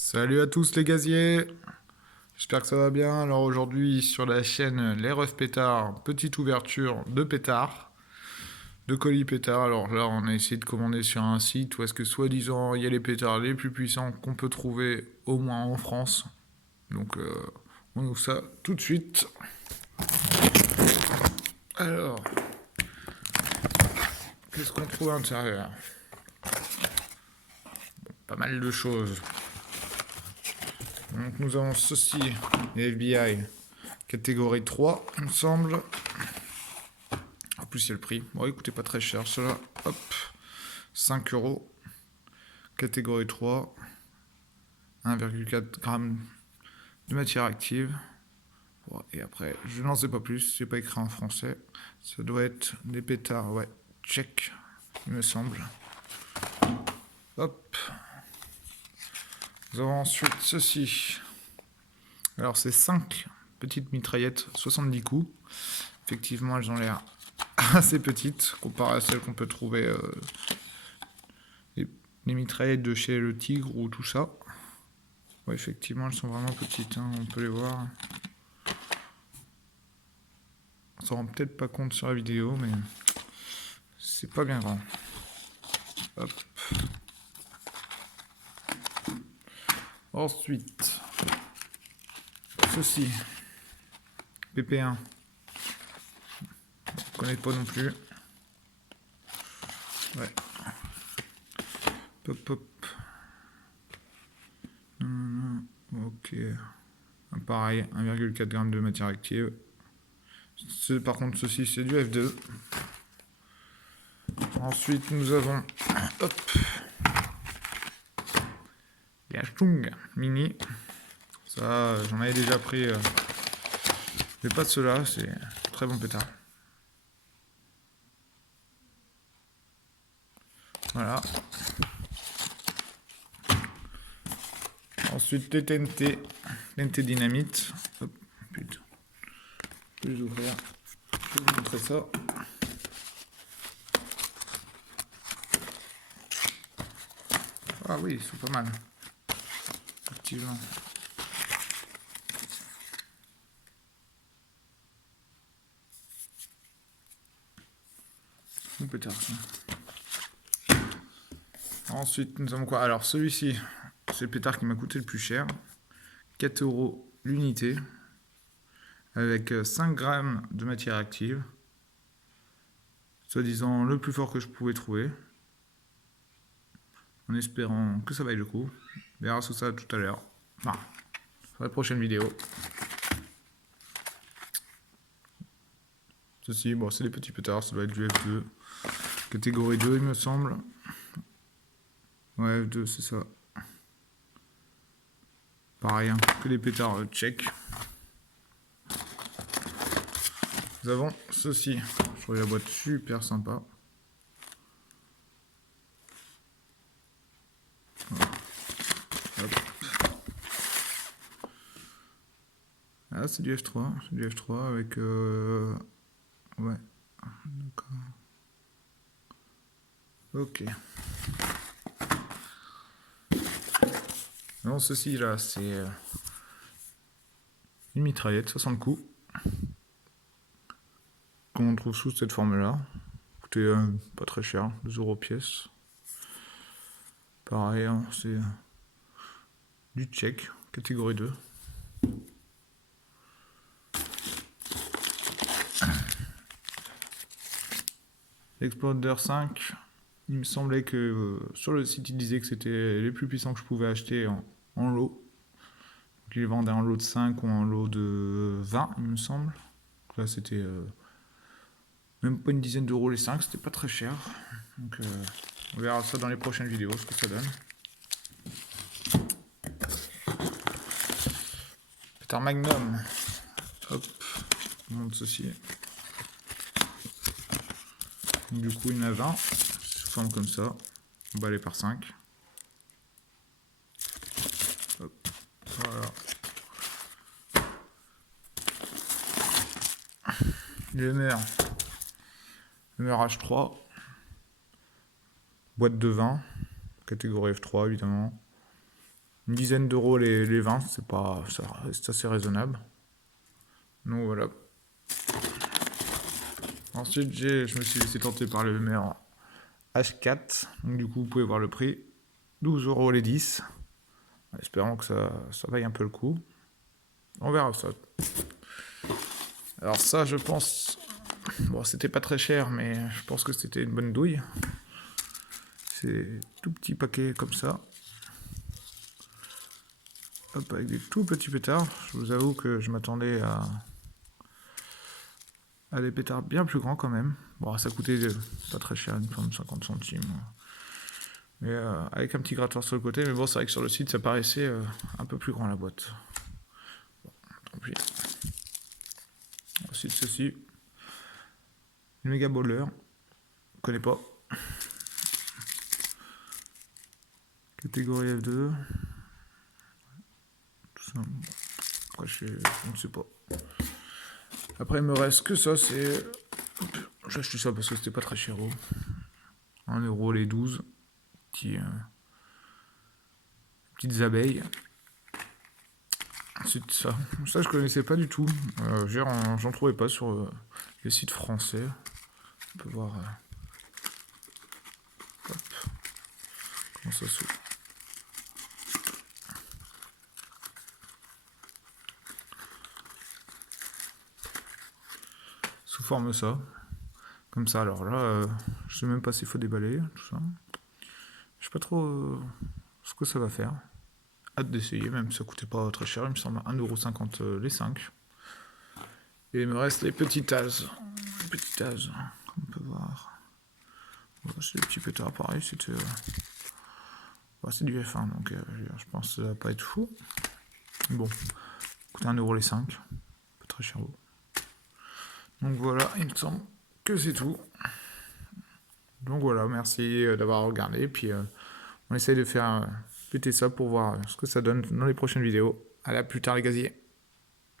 Salut à tous les gaziers, j'espère que ça va bien. Alors aujourd'hui sur la chaîne Les Refs Pétards, petite ouverture de pétards, de colis pétards. Alors là on a essayé de commander sur un site où est-ce que soi-disant il y a les pétards les plus puissants qu'on peut trouver au moins en France. Donc on ouvre ça tout de suite. Alors, qu'est-ce qu'on trouve à l'intérieur? Pas mal de choses. Donc nous avons ceci, les FBI, catégorie 3, il me semble. En plus, il y a le prix. Bon, écoutez, pas très cher, cela. Hop, 5 euros. Catégorie 3, 1,4 g de matière active. Bon, et après, je n'en sais pas plus, c'est pas écrit en français. Ça doit être des pétards, ouais, tchèques, il me semble. Hop. Nous avons ensuite ceci. Alors, c'est 5 petites mitraillettes, 70 coups. Effectivement, elles ont l'air assez petites comparé à celles qu'on peut trouver, les mitraillettes de chez le Tigre ou tout ça. Ouais, effectivement, elles sont vraiment petites, hein, on peut les voir. On s'en rend peut-être pas compte sur la vidéo, mais c'est pas bien grand. Hop. Ensuite, ceci. PP1. Je connais pas non plus. Ouais. Pop, pop. Ok. Pareil, 1,4 g de matière active. Par contre, ceci, c'est du F2. Ensuite, nous avons hop, les Ashtung Mini. Ça, j'en avais déjà pris, mais pas de ceux-là. C'est très bon pétard. Voilà. Ensuite, les TNT. TNT Dynamite. Hop, putain. Je vais les ouvrir. Je vais vous montrer ça. Ah oui, ils sont pas mal. Effectivement. Bon pétard, ça. Ensuite, nous avons quoi? Alors, celui-ci, c'est le pétard qui m'a coûté le plus cher. 4 euros l'unité. Avec 5 grammes de matière active. Soi-disant le plus fort que je pouvais trouver. En espérant que ça vaille le coup. On verra tout ça tout à l'heure. Enfin, sur la prochaine vidéo. Ceci, bon, c'est des petits pétards, ça doit être du F2. Catégorie 2, il me semble. Ouais, F2, c'est ça. Pareil, hein, que des pétards tchèques. Nous avons ceci. Je trouve la boîte super sympa. Voilà. Ah, c'est du F3. C'est du F3 avec... Ouais. D'accord. Ok. Non, ceci là, c'est une mitraillette, 60 coups. Qu'on trouve sous cette forme-là. Coûtait pas très cher, 2 euros pièce. Pareil, hein, c'est du tchèque, catégorie 2. Exploder 5, il me semblait que sur le site il disait que c'était les plus puissants que je pouvais acheter en lot. Donc ils les vendaient en lot de 5 ou en lot de 20, il me semble. Donc là c'était même pas une dizaine d'euros les 5, c'était pas très cher. Donc on verra ça dans les prochaines vidéos, ce que ça donne. Pétard Magnum. Hop, je vous montre ceci. Du coup, il y en a 20, sous forme comme ça, emballé par 5. Hop, voilà. Le Hummer H3, boîte de 20, catégorie F3 évidemment. une dizaine d'euros les 20, c'est pas, ça reste assez raisonnable. Donc voilà. Ensuite, je me suis laissé tenter par le Hummer H4. Donc du coup, vous pouvez voir le prix. 12 euros les 10. Espérons que ça vaille un peu le coup. On verra ça. Alors ça, je pense... Bon, c'était pas très cher, mais je pense que c'était une bonne douille. C'est tout petit paquet comme ça. Hop, avec des tout petits pétards. Je vous avoue que je m'attendais à des pétards bien plus grands quand même. Bon, ça coûtait pas très cher, une forme 50 centimes. Mais avec un petit grattoir sur le côté. Mais bon, c'est vrai que sur le site, ça paraissait un peu plus grand la boîte. Bon, tant pis. Ensuite, ceci. Une méga bowler. Je connais pas. Catégorie F2. Tout ça. Après, je ne sais pas. Après, il me reste que ça. C'est. J'ai acheté ça parce que c'était pas très cher. 1 euro les 12. Petites abeilles. Ensuite, ça je connaissais pas du tout. J'en trouvais pas sur les sites français. On peut voir. Hop. Comment ça s'ouvre. Sous forme ça. Comme ça, alors là, je sais même pas s'il faut déballer, tout ça. Je sais pas trop ce que ça va faire. Hâte d'essayer, même si ça coûtait pas très cher, il me semble 1,50 € les 5. Et il me reste les petits tasses. Les petits tasses, comme on peut voir. Voilà, c'est des petits pétards, pareil, c'était... c'est du F1, donc je pense que ça va pas être fou. Bon, coûte 1 € les 5. Pas très cher. Donc voilà, il me semble que c'est tout. Donc voilà, merci d'avoir regardé. Puis on essaye de faire péter ça pour voir ce que ça donne dans les prochaines vidéos. À la plus tard les gaziers.